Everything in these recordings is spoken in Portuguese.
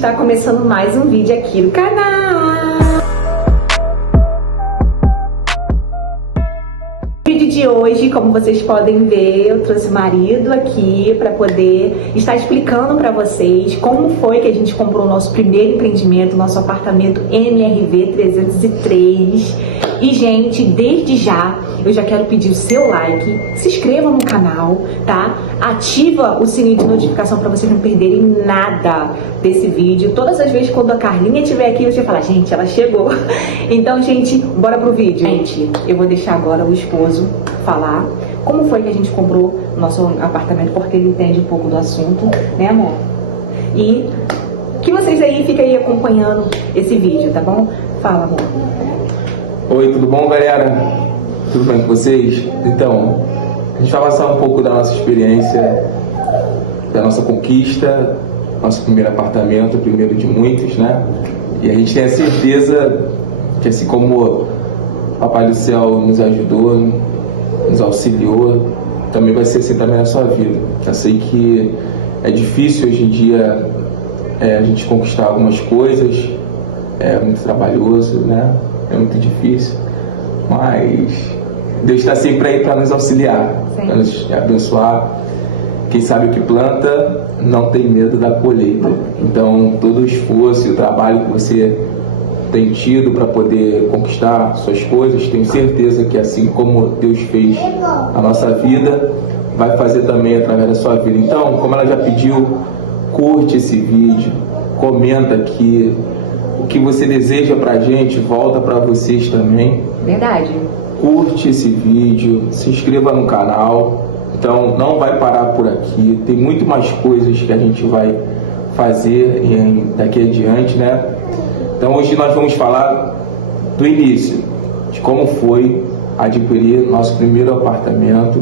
está começando mais um vídeo aqui no canal. No vídeo de hoje, como vocês podem ver, eu trouxe o marido aqui para poder estar explicando para vocês como foi que a gente comprou o nosso primeiro empreendimento, nosso apartamento MRV 303. E, gente, desde já, eu já quero pedir o seu like, se inscreva no canal, tá? Ativa o sininho de notificação para vocês não perderem nada desse vídeo. Todas as vezes quando a Carlinha estiver aqui, você fala, gente, ela chegou. Então, gente, bora pro vídeo. Gente, eu vou deixar agora o esposo falar como foi que a gente comprou nosso apartamento, porque ele entende um pouco do assunto, né, amor? E que vocês aí fiquem aí acompanhando esse vídeo, tá bom? Fala, amor. Oi, tudo bom, galera? Tudo bem com vocês? Então, a gente vai passar um pouco da nossa experiência, da nossa conquista, nosso primeiro apartamento, o primeiro de muitos, né? E a gente tem a certeza que, assim como o Papai do Céu nos ajudou, nos auxiliou, também vai ser assim também na sua vida. Eu sei que é difícil hoje em dia a gente conquistar algumas coisas, é muito trabalhoso, né? É muito difícil, mas Deus está sempre aí para nos auxiliar, para nos abençoar. Quem sabe o que planta não tem medo da colheita. Então, todo o esforço e o trabalho que você tem tido para poder conquistar suas coisas, tenho certeza que assim como Deus fez a nossa vida, vai fazer também através da sua vida. Então, como ela já pediu, curte esse vídeo, comenta aqui. O que você deseja pra gente, volta pra vocês também. Verdade. Curte esse vídeo, se inscreva no canal. Então, não vai parar por aqui. Tem muito mais coisas que a gente vai fazer daqui adiante, né? Então, hoje nós vamos falar do início, de como foi adquirir nosso primeiro apartamento.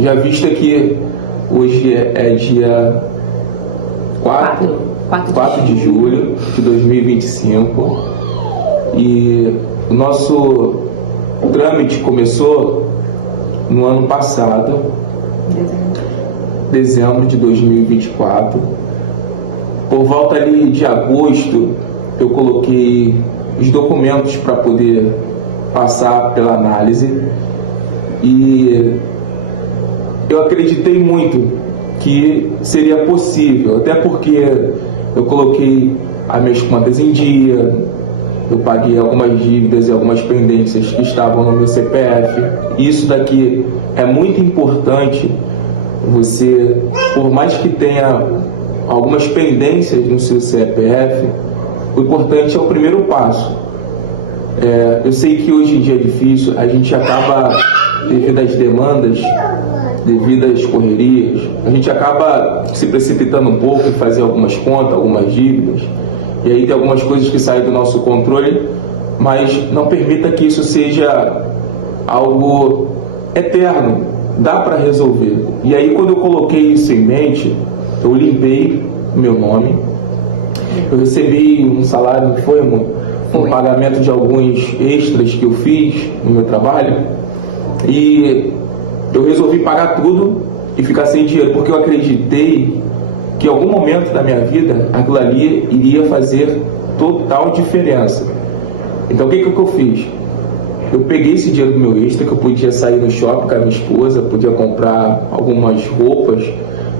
Já visto que hoje é dia 4 de julho de 2025 e o nosso trâmite começou no ano passado, dezembro de 2024. Por volta ali de agosto, eu coloquei os documentos para poder passar pela análise e eu acreditei muito que seria possível, até porque eu coloquei as minhas contas em dia, eu paguei algumas dívidas e algumas pendências que estavam no meu CPF. Isso daqui é muito importante. Você, por mais que tenha algumas pendências no seu CPF, o importante é o primeiro passo. Eu sei que hoje em dia é difícil, a gente acaba, devido às demandas, devido às correrias, a gente acaba se precipitando um pouco em fazer algumas contas, algumas dívidas, e aí tem algumas coisas que saem do nosso controle, mas não permita que isso seja algo eterno, dá para resolver. E aí quando eu coloquei isso em mente, eu limpei o meu nome, eu recebi um salário, não foi, amor? Um pagamento de alguns extras que eu fiz no meu trabalho, e eu resolvi pagar tudo e ficar sem dinheiro, porque eu acreditei que em algum momento da minha vida aquilo ali iria fazer total diferença. Então o que eu fiz? Eu peguei esse dinheiro do meu extra, que eu podia sair no shopping com a minha esposa, podia comprar algumas roupas,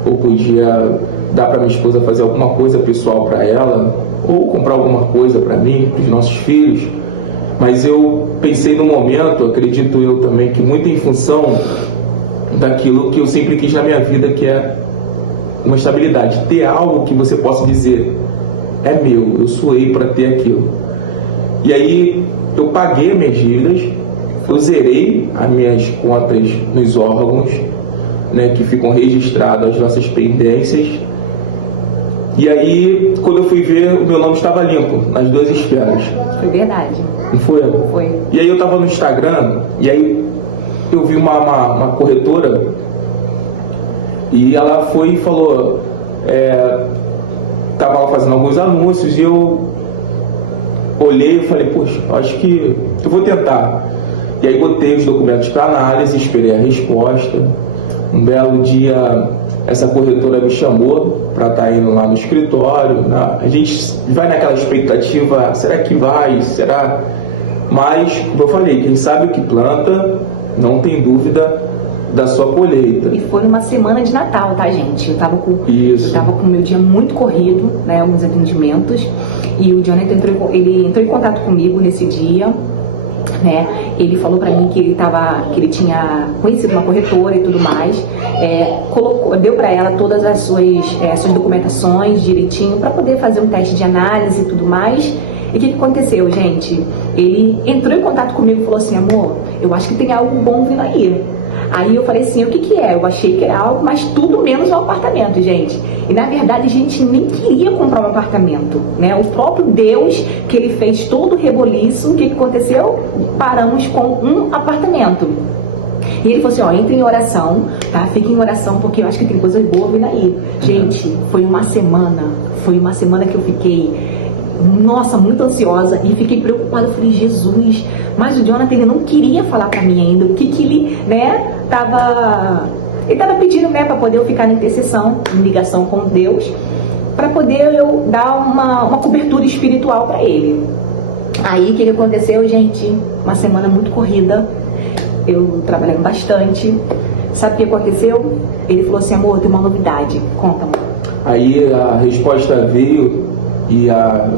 ou podia dar para minha esposa fazer alguma coisa pessoal para ela, ou comprar alguma coisa para mim, para os nossos filhos. Mas eu pensei no momento, acredito eu também, que muito em função daquilo que eu sempre quis na minha vida, que é uma estabilidade, ter algo que você possa dizer, é meu, eu suei para ter aquilo. E aí eu paguei minhas dívidas, eu zerei as minhas contas nos órgãos, né, que ficam registradas as nossas pendências. E aí, quando eu fui ver, o meu nome estava limpo nas duas esferas. Foi verdade. Não foi? Foi. E aí eu estava no Instagram, e aí eu vi uma corretora, e ela foi e falou, estava lá fazendo alguns anúncios, e eu olhei e falei, poxa, acho que eu vou tentar. E aí botei os documentos para análise, esperei a resposta. Um belo dia essa corretora me chamou para estar indo lá no escritório, né? A gente vai naquela expectativa, será que vai, será? Mas, como eu falei, quem sabe o que planta, não tem dúvida da sua colheita. E foi numa semana de Natal, tá, gente? Eu tava com o meu dia muito corrido, né, alguns atendimentos, e o Jonathan entrou em contato comigo nesse dia, né? Ele falou pra mim que ele tinha conhecido uma corretora e tudo mais, deu pra ela todas as suas documentações direitinho para poder fazer um teste de análise e tudo mais. E o que aconteceu, gente? Ele entrou em contato comigo e falou assim: amor, eu acho que tem algo bom vindo aí. Aí eu falei assim: o que é? Eu achei que era algo, mas tudo menos um apartamento, gente. E na verdade a gente nem queria comprar um apartamento, né? O próprio Deus, que ele fez todo o reboliço, o que aconteceu? Paramos com um apartamento. E ele falou assim: ó, entre em oração, tá? Fique em oração, porque eu acho que tem coisas boas vindo aí. Gente, foi uma semana que eu fiquei, nossa, muito ansiosa, e fiquei preocupada. Eu falei: Jesus, mas o Jonathan, ele não queria falar pra mim ainda o que ele, né, ele tava pedindo, né, pra poder eu ficar na intercessão, em ligação com Deus, pra poder eu dar uma cobertura espiritual pra ele. Aí, o que aconteceu, gente? Uma semana muito corrida, eu trabalhando bastante. Sabe o que aconteceu? Ele falou assim: amor, tem uma novidade, conta, amor. Aí a resposta veio e a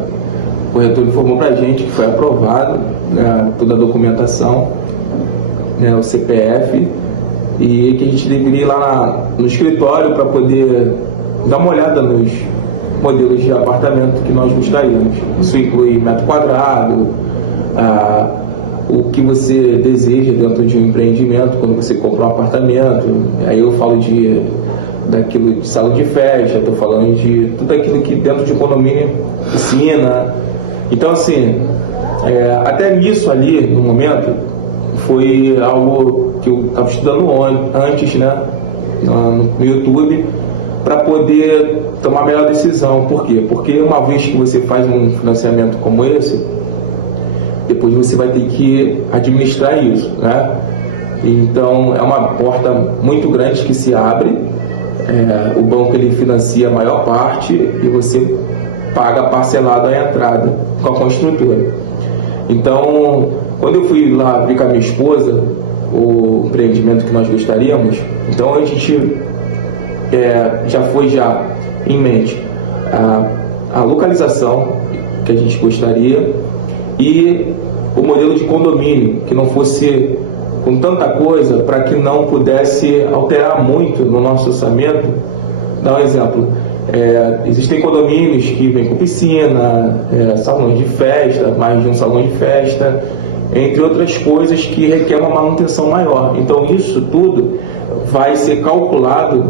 corretora informou pra gente que foi aprovado, né, toda a documentação, né, o CPF, e que a gente deveria ir lá no escritório para poder dar uma olhada nos modelos de apartamento que nós gostaríamos. Isso inclui metro quadrado, o que você deseja dentro de um empreendimento quando você compra um apartamento. Aí eu falo daquilo de salão de festa, estou falando de tudo aquilo que dentro de condomínio, piscina. Então, assim, até nisso ali, no momento, foi algo que eu estava estudando antes, né, no YouTube, para poder tomar a melhor decisão. Por quê? Porque uma vez que você faz um financiamento como esse, depois você vai ter que administrar isso, né? Então, é uma porta muito grande que se abre. O banco, ele financia a maior parte e você paga parcelado a entrada com a construtora. Então, quando eu fui lá abrir com a minha esposa o empreendimento que nós gostaríamos, então a gente já foi em mente a localização que a gente gostaria e o modelo de condomínio, que não fosse com tanta coisa, para que não pudesse alterar muito no nosso orçamento. Dá um exemplo: existem condomínios que vêm com piscina, salões de festa, mais de um salão de festa, entre outras coisas que requer uma manutenção maior. Então isso tudo vai ser calculado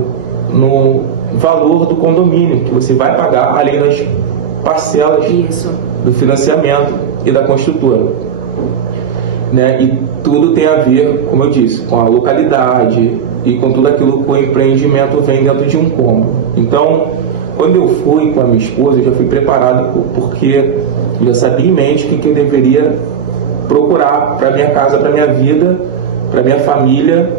no valor do condomínio que você vai pagar, além das parcelas do financiamento e da construtora, né? E tudo tem a ver, como eu disse, com a localidade e com tudo aquilo que o empreendimento vem dentro de um cômodo. Então, quando eu fui com a minha esposa, eu já fui preparado, porque eu já sabia em mente o que eu deveria procurar para minha casa, para minha vida, para minha família,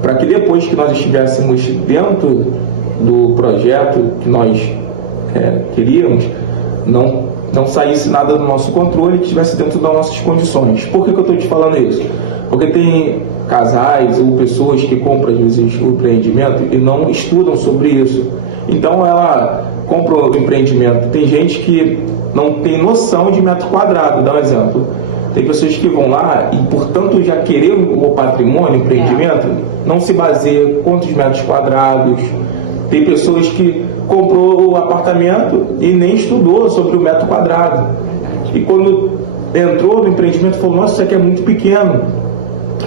para que depois que nós estivéssemos dentro do projeto que nós queríamos, não saísse nada do nosso controle e que estivesse dentro das nossas condições. Por que eu estou te falando isso? Porque tem casais ou pessoas que compram, às vezes, o empreendimento e não estudam sobre isso. Então ela comprou o empreendimento. Tem gente que não tem noção de metro quadrado. Dá um exemplo: tem pessoas que vão lá e, portanto, já querer o patrimônio, o empreendimento, não se baseia quantos metros quadrados. Tem pessoas que comprou o apartamento e nem estudou sobre o metro quadrado. E quando entrou no empreendimento, falou: nossa, isso aqui é muito pequeno.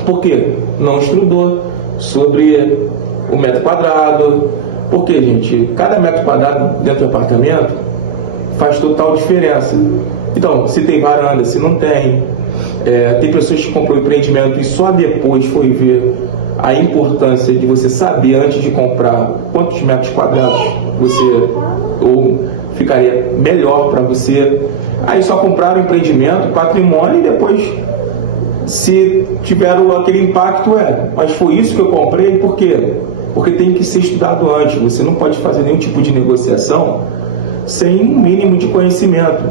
Por quê? Não estudou sobre o metro quadrado. Porque, gente, cada metro quadrado dentro do apartamento faz total diferença. Então, se tem varanda, se não tem. Tem pessoas que compram o empreendimento e só depois foi ver a importância de você saber, antes de comprar, quantos metros quadrados ficaria melhor para você. Aí só compraram o empreendimento, patrimônio, e depois, se tiveram aquele impacto, mas foi isso que eu comprei, por quê? porque tem que ser estudado antes. Você não pode fazer nenhum tipo de negociação sem um mínimo de conhecimento.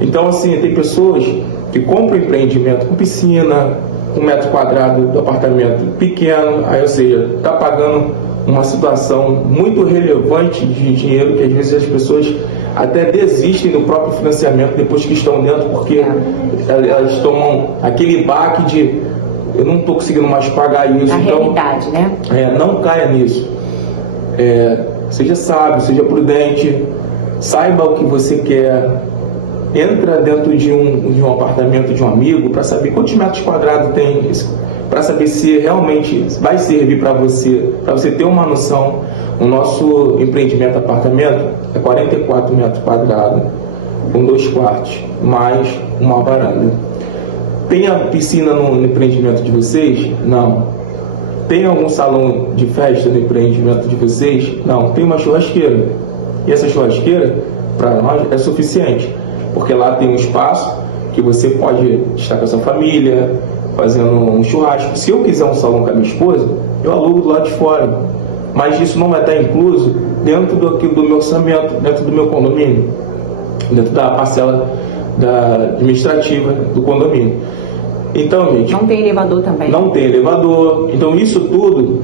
Então, assim, tem pessoas que compram empreendimento com piscina, com metro quadrado do apartamento pequeno, aí, ou seja, está pagando uma situação muito relevante de dinheiro, que às vezes as pessoas até desistem do próprio financiamento depois que estão dentro, porque elas tomam aquele baque de eu não estou conseguindo mais pagar isso. A realidade, né? Não caia nisso. Seja sábio, seja prudente, saiba o que você quer. Entra dentro de um apartamento de um amigo para saber quantos metros quadrados tem, para saber se realmente vai servir para você ter uma noção. O nosso empreendimento apartamento é 44 metros quadrados, com 2 quartos, mais uma varanda. Tem a piscina no empreendimento de vocês? Não. Tem algum salão de festa no empreendimento de vocês? Não. Tem uma churrasqueira. E essa churrasqueira, para nós, é suficiente, porque lá tem um espaço que você pode estar com a sua família, fazendo um churrasco. Se eu quiser um salão com a minha esposa, eu alugo do lado de fora. Mas isso não vai estar incluso dentro do meu orçamento, dentro do meu condomínio, dentro da parcela administrativa do condomínio. Então, gente... Não tem elevador também. Não tem elevador. Então, isso tudo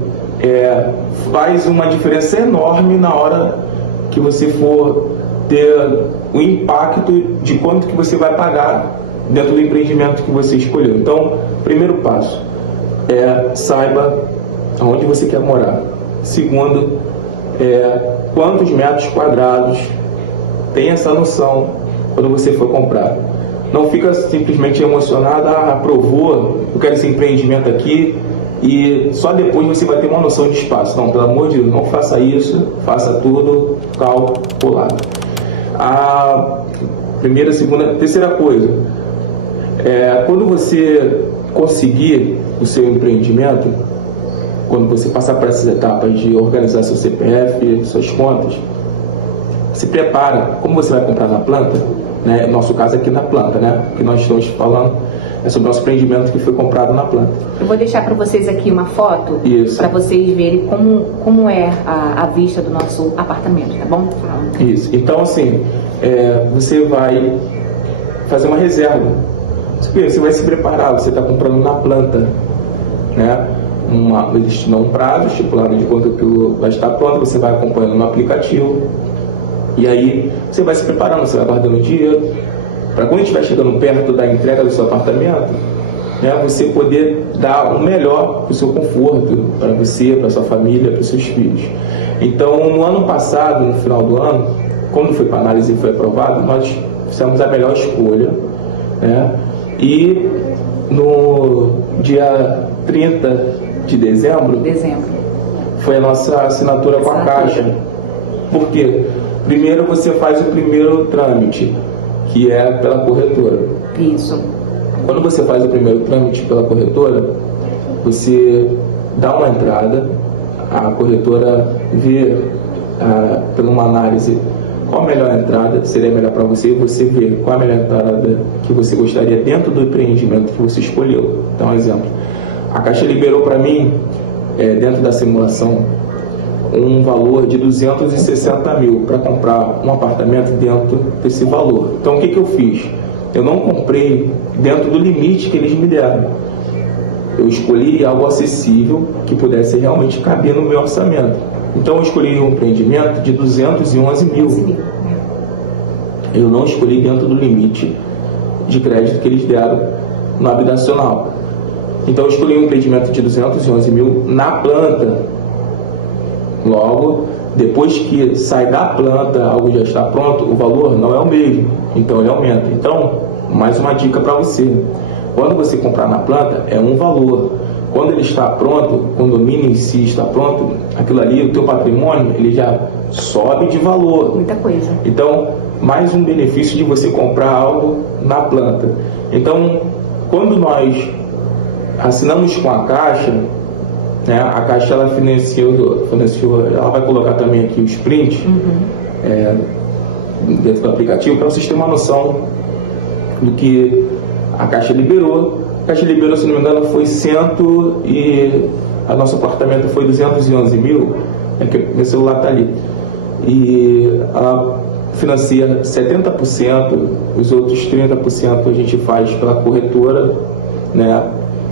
faz uma diferença enorme na hora que você for ter o impacto de quanto que você vai pagar dentro do empreendimento que você escolheu. Então, primeiro passo saiba aonde você quer morar. Segundo, quantos metros quadrados. Tenha essa noção quando você for comprar. Não fica simplesmente emocionado, aprovou, eu quero esse empreendimento aqui, e só depois você vai ter uma noção de espaço. Não, pelo amor de Deus, não faça isso, faça tudo calculado. A primeira, segunda, terceira coisa, quando você conseguir o seu empreendimento, quando você passar por essas etapas de organizar seu CPF, suas contas, se prepara. Como você vai comprar na planta, né? Nosso caso aqui na planta, né? O que nós estamos falando é sobre o nosso empreendimento que foi comprado na planta. Eu vou deixar para vocês aqui uma foto para vocês verem como é a vista do nosso apartamento, tá bom? Isso. Então, assim, você vai fazer uma reserva. Você vai se preparar, você está comprando na planta, né? Eles te dão um prazo estipulado de quanto aquilo vai estar pronto, você vai acompanhando no aplicativo, e aí você vai se preparando, você vai guardando dinheiro, para quando estiver chegando perto da entrega do seu apartamento, né, você poder dar o melhor para o seu conforto, para você, para sua família, para os seus filhos. Então, no ano passado, no final do ano, quando foi para análise e foi aprovado, nós fizemos a melhor escolha, né? E no dia 30 de dezembro foi a nossa assinatura com a Caixa. Por quê? Primeiro você faz o primeiro trâmite, que é pela corretora. Isso. Quando você faz o primeiro trâmite pela corretora, você dá uma entrada, a corretora vê por uma análise qual a melhor entrada seria melhor para você, e você vê qual a melhor entrada que você gostaria dentro do empreendimento que você escolheu. Então, um exemplo, a Caixa liberou para mim, dentro da simulação, um valor de 260 mil para comprar um apartamento dentro desse valor. Então, o que eu fiz? Eu não comprei dentro do limite que eles me deram. Eu escolhi algo acessível que pudesse realmente caber no meu orçamento. Então, eu escolhi um empreendimento de 211 mil. Eu não escolhi dentro do limite de crédito que eles deram no habitacional. Então, eu escolhi um empreendimento de 211 mil na planta. Logo, depois que sai da planta, algo já está pronto, o valor não é o mesmo, então ele aumenta. Então, mais uma dica para você: quando você comprar na planta, é um valor. Quando ele está pronto, o condomínio em si está pronto, aquilo ali, o teu patrimônio, ele já sobe de valor. Muita coisa. Então, mais um benefício de você comprar algo na planta. Então, quando nós assinamos com a Caixa, né, a Caixa ela financiou, ela vai colocar também aqui os prints dentro do aplicativo, para vocês terem uma noção do que a Caixa liberou. A Caixa liberou, se não me engano, foi o nosso apartamento foi 211 mil, é que meu celular está ali, e ela financia 70%, os outros 30% a gente faz pela corretora, né,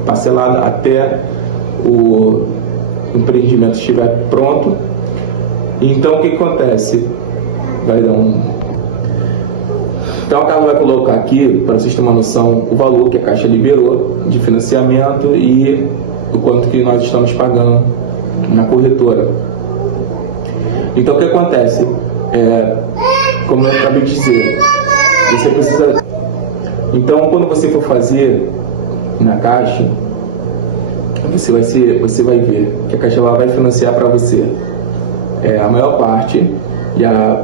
parcelado até o empreendimento estiver pronto. Então o que acontece? Vai dar Então a Carla vai colocar aqui, para vocês terem uma noção, o valor que a Caixa liberou de financiamento e o quanto que nós estamos pagando na corretora. Então o que acontece? Como eu acabei de dizer, você precisa... Então quando você for fazer na Caixa, você vai ver que a Caixa vai financiar para você a maior parte, e a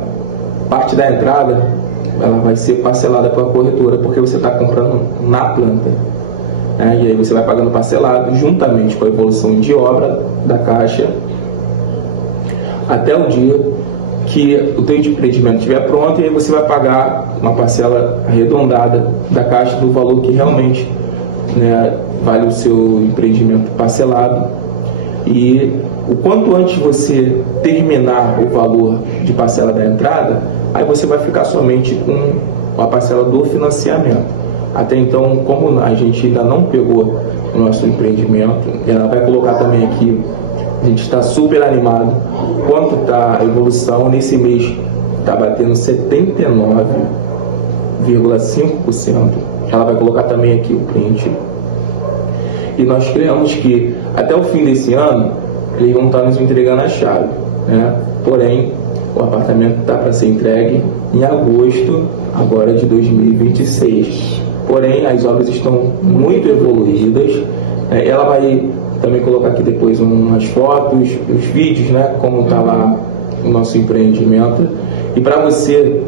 parte da entrada ela vai ser parcelada pela corretora, porque você está comprando na planta, né? E aí você vai pagando parcelado juntamente com a evolução de obra da Caixa até o dia que o teu empreendimento estiver pronto, e aí você vai pagar uma parcela arredondada da Caixa do valor que realmente, né, vale o seu empreendimento parcelado. E o quanto antes você terminar o valor de parcela da entrada, aí você vai ficar somente com a parcela do financiamento. Até então, como a gente ainda não pegou o nosso empreendimento, ela vai colocar também aqui, a gente está super animado, quanto está a evolução. Nesse mês está batendo 79,5%. Ela vai colocar também aqui o print. E nós criamos que até o fim desse ano eles vão estar nos entregando a chave, né? Porém, o apartamento está para ser entregue em agosto agora de 2026. Porém, as obras estão muito evoluídas. Ela vai também colocar aqui depois umas fotos, os vídeos, né? Como está lá o nosso empreendimento. E para você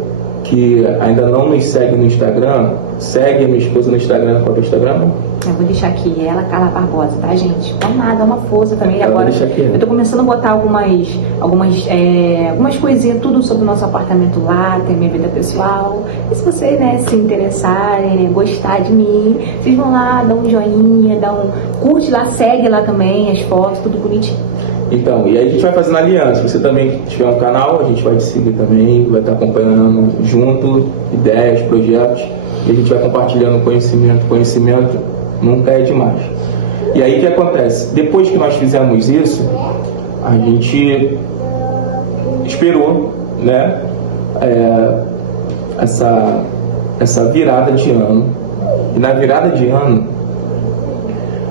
que ainda não nos segue no Instagram, segue a minha esposa no Instagram. Qual é o Instagram? Eu vou deixar aqui, ela, Carla Barbosa, tá, gente? Vamos lá, dá uma força também. Ela agora deixa aqui, né? Eu tô começando a botar algumas coisinhas, tudo sobre o nosso apartamento lá, tem minha vida pessoal. E se vocês, né, se interessarem, né, gostar de mim, vocês vão lá, dá um joinha, curte lá, segue lá também as fotos, tudo bonitinho. Então, e aí a gente vai fazendo aliança. Se você também tiver um canal, a gente vai te seguir também, vai estar acompanhando junto, ideias, projetos, e a gente vai compartilhando conhecimento. Conhecimento nunca é demais. E aí o que acontece? Depois que nós fizemos isso, a gente esperou, né, essa virada de ano. E na virada de ano,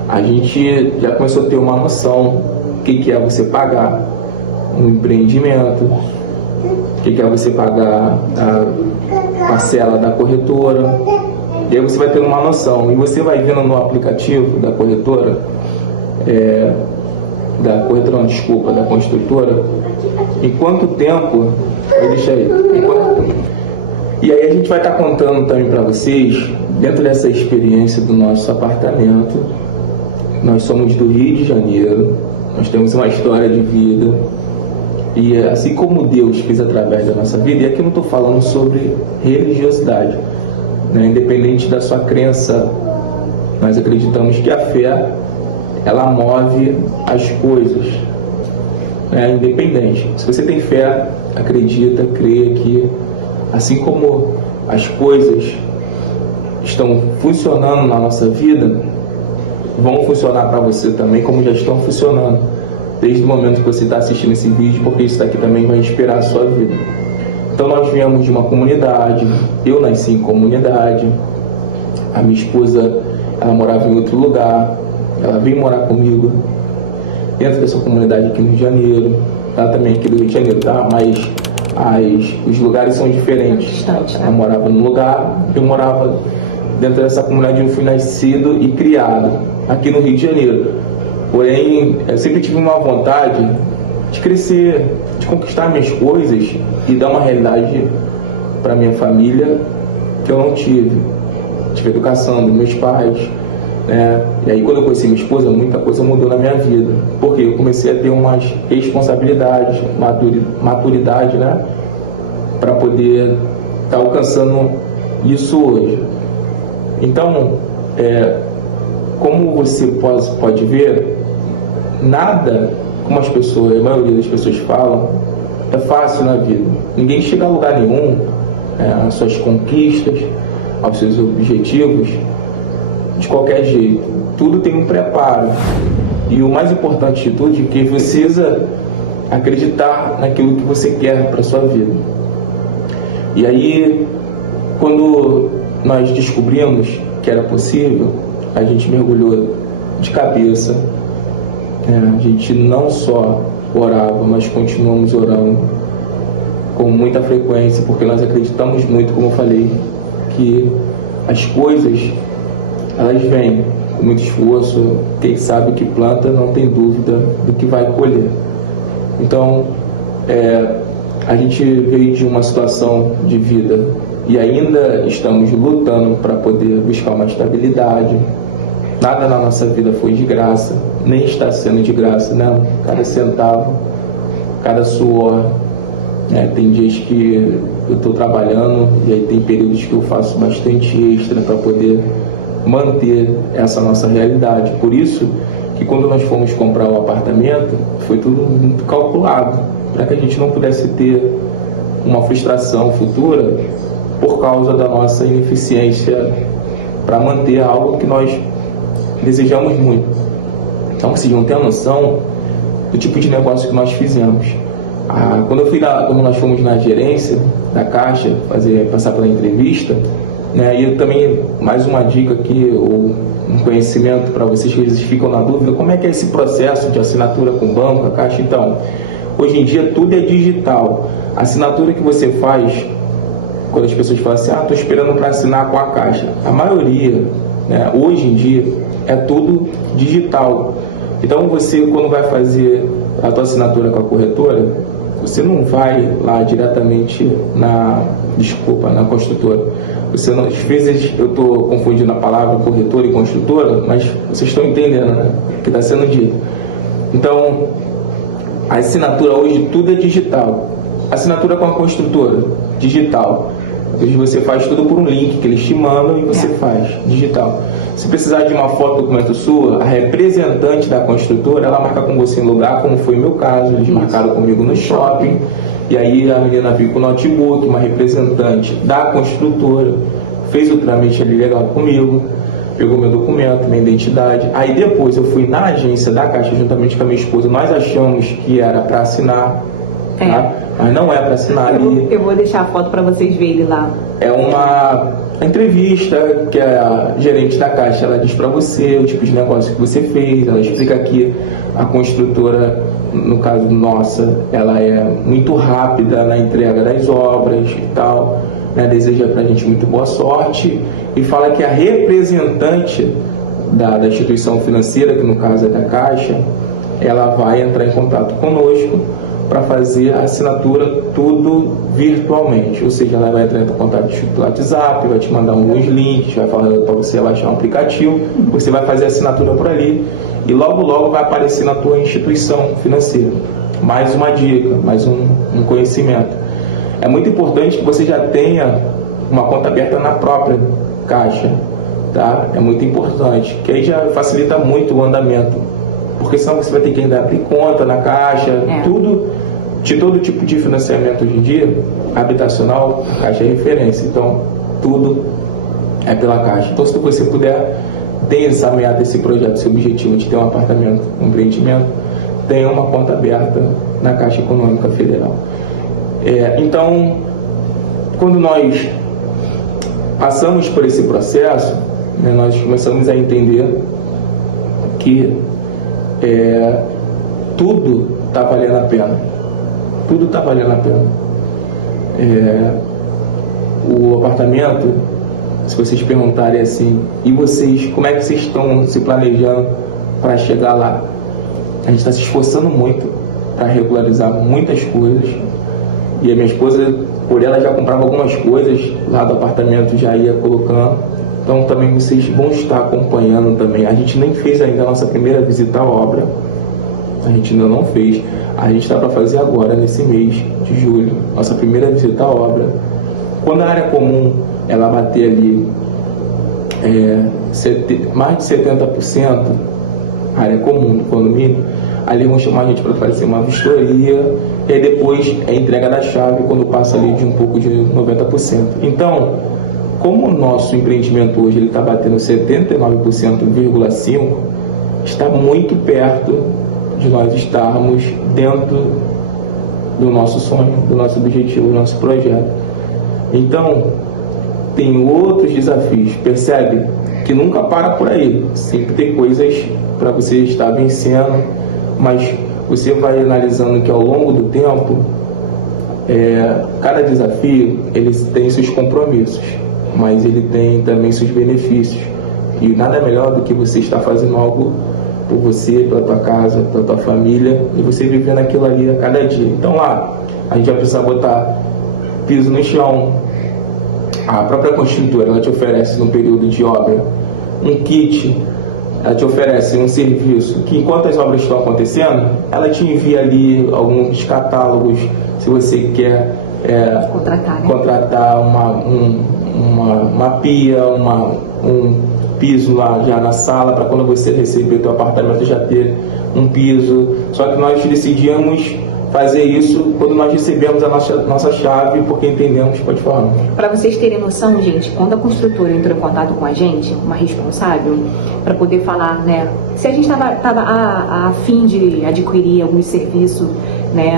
a gente já começou a ter uma noção o que é você pagar um empreendimento, o que é você pagar a parcela da corretora. E aí você vai ter uma noção, e você vai vendo no aplicativo da corretora, da construtora, em quanto tempo, e aí a gente vai estar contando também para vocês, dentro dessa experiência do nosso apartamento. Nós somos do Rio de Janeiro, nós temos uma história de vida, e assim como Deus fez através da nossa vida, e aqui eu não estou falando sobre religiosidade, né? Independente da sua crença, nós acreditamos que a fé, ela move as coisas, né? Independente. Se você tem fé, acredita, crê que assim como as coisas estão funcionando na nossa vida, vão funcionar para você também, como já estão funcionando desde o momento que você está assistindo esse vídeo, porque isso daqui também vai inspirar a sua vida. Então nós viemos de uma comunidade, eu nasci em comunidade, a minha esposa, ela morava em outro lugar, ela veio morar comigo dentro dessa comunidade aqui no Rio de Janeiro, ela também é aqui do Rio de Janeiro, tá? Mas os lugares são diferentes. Ela morava num lugar, eu morava dentro dessa comunidade, eu fui nascido e criado aqui no Rio de Janeiro. Porém, eu sempre tive uma vontade de crescer, de conquistar minhas coisas e dar uma realidade para minha família que eu não tive. Tive educação dos meus pais, né? E aí quando eu conheci minha esposa, muita coisa mudou na minha vida, porque eu comecei a ter umas responsabilidades, maturidade, né? Para poder estar alcançando isso hoje. Então, como você pode ver, nada, como a maioria das pessoas falam, é fácil na vida. Ninguém chega a lugar nenhum, às suas conquistas, aos seus objetivos, de qualquer jeito. Tudo tem um preparo. E o mais importante de tudo é que você precisa acreditar naquilo que você quer para a sua vida. E aí, quando nós descobrimos que era possível, a gente mergulhou de cabeça. A gente não só orava, mas continuamos orando com muita frequência, porque nós acreditamos muito, como eu falei, que as coisas, elas vêm com muito esforço. Quem sabe que planta não tem dúvida do que vai colher. Então, a gente veio de uma situação de vida e ainda estamos lutando para poder buscar uma estabilidade. Nada na nossa vida foi de graça, nem está sendo de graça, né? Cada centavo, cada suor. Tem dias que eu estou trabalhando e aí tem períodos que eu faço bastante extra para poder manter essa nossa realidade. Por isso que quando nós fomos comprar o apartamento, foi tudo muito calculado, para que a gente não pudesse ter uma frustração futura por causa da nossa ineficiência para manter algo que nós desejamos muito. Então, vocês não têm a noção do tipo de negócio que nós fizemos. Quando nós fomos na gerência da Caixa, passar pela entrevista, e eu também, mais uma dica aqui, ou um conhecimento para vocês que às vezes ficam na dúvida, como é que é esse processo de assinatura com o banco, a Caixa? Então, hoje em dia tudo é digital. A assinatura que você faz, quando as pessoas falam assim, estou esperando para assinar com a Caixa, a maioria, hoje em dia, é tudo digital. Então você, quando vai fazer a tua assinatura com a corretora, você não vai lá diretamente na construtora. Você não, às vezes eu estou confundindo a palavra corretora e construtora, mas vocês estão entendendo, né? O que está sendo dito. Então, a assinatura hoje tudo é digital. Assinatura com a construtora, digital. Hoje você faz tudo por um link que eles te mandam e você faz, digital. Se precisar de uma foto documento sua, a representante da construtora, ela marca com você em lugar, como foi o meu caso, eles marcaram comigo no shopping, e aí a menina veio com o notebook, uma representante da construtora, fez o trâmite ali legal comigo, pegou meu documento, minha identidade. Aí depois eu fui na agência da Caixa, juntamente com a minha esposa, nós achamos que era para assinar, tá? Mas não é para assinar ali. Eu vou deixar a foto para vocês verem lá. É uma entrevista que a gerente da Caixa, ela diz para você o tipo de negócio que você fez, ela explica que a construtora, no caso nossa, ela é muito rápida na entrega das obras e tal, deseja pra gente muito boa sorte e fala que a representante da instituição financeira, que no caso é da Caixa, ela vai entrar em contato conosco para fazer a assinatura tudo virtualmente, ou seja, ela vai entrar em contato pelo WhatsApp, vai te mandar alguns links, vai falar para você baixar um aplicativo, você vai fazer a assinatura por ali e logo vai aparecer na tua instituição financeira. Mais uma dica, mais um conhecimento. É muito importante que você já tenha uma conta aberta na própria Caixa, tá? É muito importante, que aí já facilita muito o andamento, porque senão você vai ter que ainda abrir conta na Caixa, todo tipo de financiamento hoje em dia, habitacional, a Caixa é referência, então tudo é pela Caixa. Então se você puder ter essa meta, esse projeto, esse objetivo de ter um apartamento, um empreendimento, tenha uma conta aberta na Caixa Econômica Federal. Então, quando nós passamos por esse processo, nós começamos a entender que tudo está valendo a pena. Tudo está valendo a pena. O apartamento, se vocês perguntarem assim, e vocês, como é que vocês estão se planejando para chegar lá? A gente está se esforçando muito para regularizar muitas coisas. E a minha esposa, por ela, já comprava algumas coisas lá do apartamento, já ia colocando. Então também vocês vão estar acompanhando também. A gente nem fez ainda a nossa primeira visita à obra. A gente ainda não fez. A gente está para fazer agora, nesse mês de julho, nossa primeira visita à obra. Quando a área comum ela bater ali mais de 70%, a área comum do condomínio, ali vão chamar a gente para fazer uma vistoria, e aí depois é entrega da chave quando passa ali de um pouco de 90%. Então, como o nosso empreendimento hoje ele está batendo 79,5%, está muito perto de nós estarmos dentro do nosso sonho, do nosso objetivo, do nosso projeto. Então, tem outros desafios, percebe? Que nunca para por aí, sempre tem coisas para você estar vencendo, mas você vai analisando que ao longo do tempo, cada desafio ele tem seus compromissos, mas ele tem também seus benefícios, e nada melhor do que você estar fazendo algo por você, pela tua casa, pela tua família, e você vivendo aquilo ali a cada dia. Então lá, a gente vai precisar botar piso no chão. A própria construtora, ela te oferece no período de obra um kit, ela te oferece um serviço que enquanto as obras estão acontecendo, ela te envia ali alguns catálogos, se você quer contratar uma pia, um piso lá já na sala, para quando você receber o teu apartamento já ter um piso. Só que nós decidimos fazer isso quando nós recebemos a nossa chave, porque entendemos, pode falar. Para vocês terem noção, gente, quando a construtora entrou em contato com a gente, uma responsável, para poder falar, né, se a gente estava a fim de adquirir alguns serviços, né,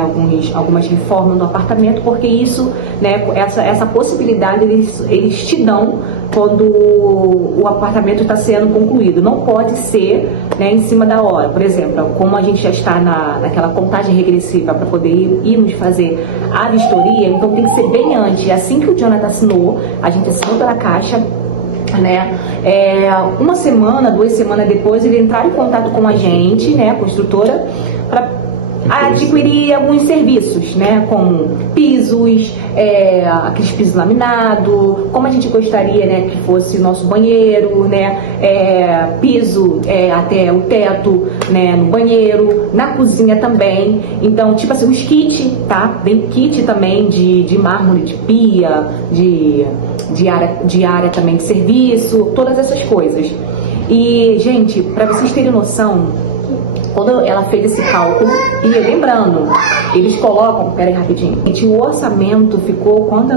algumas reformas no apartamento, porque isso, né, essa possibilidade eles te dão quando o apartamento está sendo concluído. Não pode ser, né, em cima da hora. Por exemplo, como a gente já está naquela contagem regressiva para poder irmos fazer a vistoria, então tem que ser bem antes. Assim que o Jonathan assinou, a gente assinou pela Caixa, né, uma semana, 2 semanas depois, ele entrar em contato com a gente, né, a construtora, para adquirir alguns serviços, né, como pisos, aqueles pisos laminados, como a gente gostaria, né, que fosse o nosso banheiro, né, piso até o teto, né, no banheiro, na cozinha também. Então, tipo assim, os kits, tá? Vem kit também de mármore de pia, de área também de serviço, todas essas coisas. E, gente, para vocês terem noção, quando ela fez esse cálculo, e lembrando, eles colocam, peraí rapidinho, gente, o orçamento ficou quanto?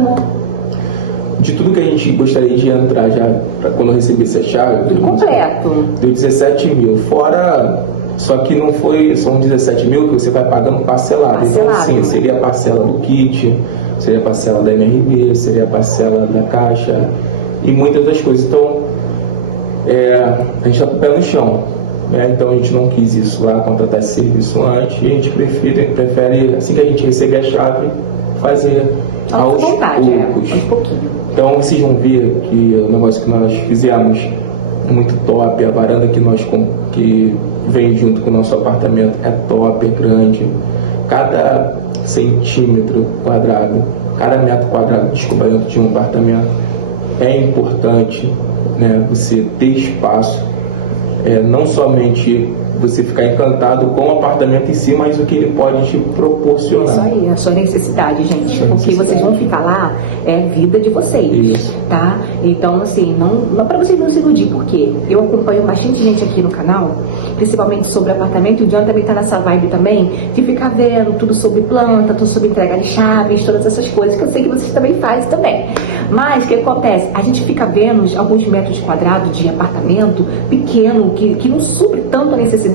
De tudo que a gente gostaria de entrar já, pra quando eu recebesse a chave, tudo completo. Deu 17 mil, fora, só que não foi, são 17 mil que você vai pagando parcelado. Então, assim, seria a parcela do kit, seria a parcela da MRV, seria a parcela da Caixa e muitas das coisas. Então, a gente está com o pé no chão. Então a gente não quis isso lá, contratar esse serviço antes, e a gente prefere, assim que a gente receber a chave, fazer aos poucos. Então vocês vão ver que o negócio que nós fizemos é muito top, a varanda que vem junto com o nosso apartamento é top, é grande. Cada centímetro quadrado, cada metro quadrado dentro de um apartamento é importante, né, você ter espaço. Não somente você ficar encantado com o apartamento em si, mas o que ele pode te proporcionar. Isso aí, a sua necessidade, gente. Porque vocês vão ficar lá, é vida de vocês. Isso. Tá? Então, assim, não para vocês não se iludir, porque eu acompanho bastante gente aqui no canal, principalmente sobre apartamento, e o John também tá nessa vibe também, de ficar vendo tudo sobre planta, tudo sobre entrega de chaves, todas essas coisas, que eu sei que vocês também fazem também. Mas, o que acontece? A gente fica vendo alguns metros quadrados de apartamento pequeno, que não supre tanto a necessidade,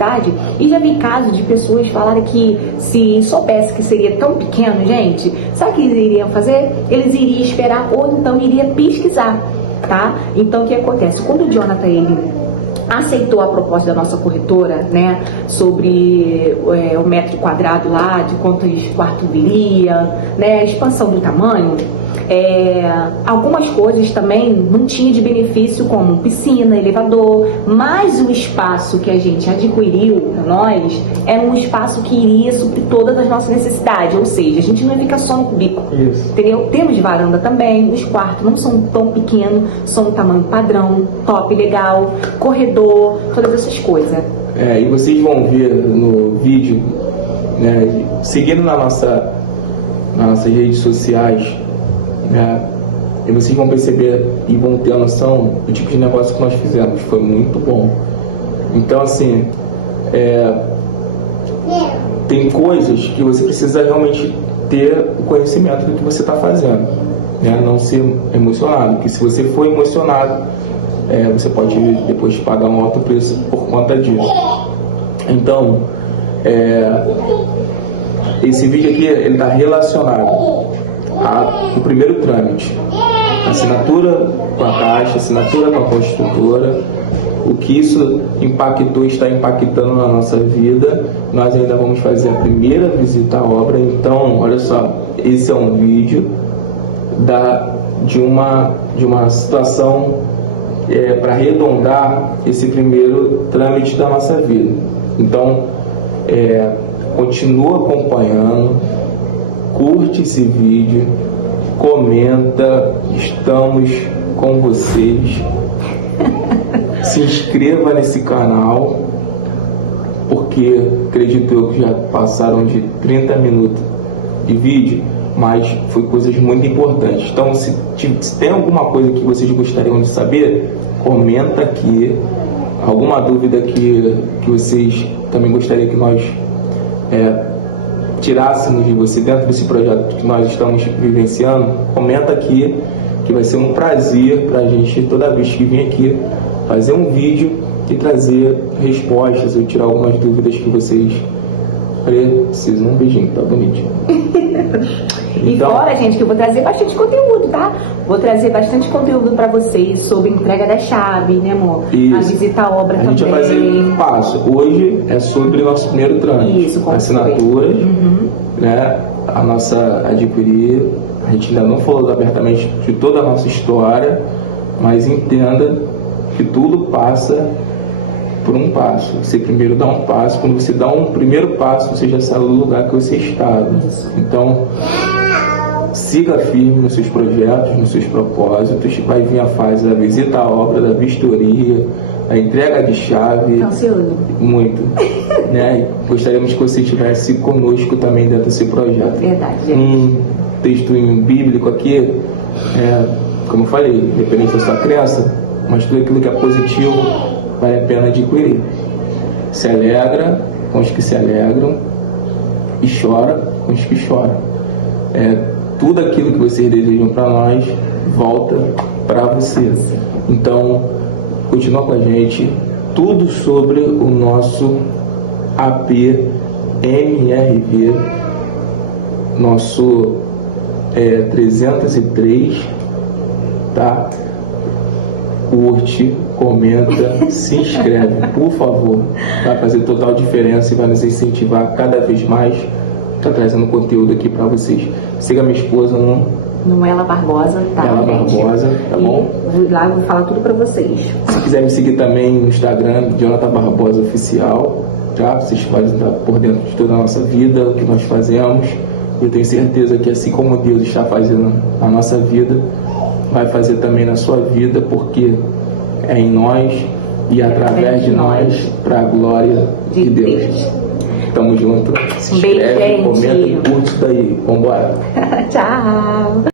e já vi casos de pessoas falarem que se soubesse que seria tão pequeno, gente, sabe o que eles iriam fazer? Eles iriam esperar ou então iriam pesquisar, tá? Então, o que acontece? Quando o Jonathan, ele aceitou a proposta da nossa corretora, né, sobre o metro quadrado lá, de quantos quartos viria, né, a expansão do tamanho, algumas coisas também não tinha de benefício, como piscina, elevador, mas o espaço que a gente adquiriu para nós era um espaço que iria suprir todas as nossas necessidades, ou seja, a gente não ia ficar só no cubículo, entendeu? Temos varanda também, os quartos não são tão pequenos, são um tamanho padrão, top, legal, corredor, todas essas coisas. E vocês vão ver no vídeo, né, seguindo nas nossas redes sociais, e vocês vão perceber e vão ter a noção do tipo de negócio que nós fizemos. Foi muito bom. Então, assim, tem coisas que você precisa realmente ter o conhecimento do que você está fazendo, né? Não ser emocionado, porque se você for emocionado, você pode depois pagar um alto preço por conta disso. Então, esse vídeo aqui ele está relacionado ao primeiro trâmite, assinatura com a Caixa, assinatura com a construtora, o que isso impactou, está impactando na nossa vida. Nós ainda vamos fazer a primeira visita à obra. Então, olha só, esse é um vídeo de uma situação para arredondar esse primeiro trâmite da nossa vida. Então, continua acompanhando, curte esse vídeo, comenta, estamos com vocês. Se inscreva nesse canal, porque acredito eu que já passaram de 30 minutos de vídeo, mas foi coisas muito importantes. Então, se tem alguma coisa que vocês gostariam de saber, comenta aqui. Alguma dúvida que vocês também gostariam que nós tirássemos de você dentro desse projeto que nós estamos vivenciando, comenta aqui, que vai ser um prazer para a gente, toda vez que vir aqui, fazer um vídeo e trazer respostas ou tirar algumas dúvidas que vocês precisam. Um beijinho, tá bonitinho. E Então, fora, gente, que eu vou trazer bastante conteúdo, tá? Vou trazer bastante conteúdo para vocês sobre entrega da chave, né, amor? Isso. A visita à obra também. A gente vai fazer um passo. Hoje é sobre o nosso primeiro trâmite. Isso, como assinaturas, né? A nossa adquirir. A gente ainda não falou abertamente de toda a nossa história, mas entenda que tudo passa por um passo. Você primeiro dá um passo. Quando você dá um primeiro passo, você já sabe do lugar que você estava. Então, siga firme nos seus projetos, nos seus propósitos. Vai vir a fase da visita à obra, da vistoria, a entrega de chave. Tá ansioso? Muito. Né? Gostaríamos que você estivesse conosco também dentro desse projeto. Verdade. Um texto bíblico aqui, como eu falei, independente da sua crença, mas tudo aquilo que é positivo vale a pena adquirir. Se alegra com os que se alegram e chora com os que choram. Tudo aquilo que vocês desejam para nós volta para você. Então, continua com a gente. Tudo sobre o nosso AP MRV, nosso 303, tá? Curte, comenta, se inscreve, por favor. Vai fazer total diferença e vai nos incentivar cada vez mais. Tá trazendo conteúdo aqui para vocês. Siga minha esposa no Ela Barbosa, tá? Ela Barbosa, tá bom? Vou lá, vou falar tudo para vocês. Se quiser me seguir também no Instagram, Jonathan Barbosa Oficial, tá? Vocês podem estar por dentro de toda a nossa vida, o que nós fazemos. Eu tenho certeza que assim como Deus está fazendo na nossa vida, vai fazer também na sua vida, porque é em nós e através de nós, para a glória de Deus. Tamo junto. Se inscreve, comenta e curte isso daí. Vambora. Tchau.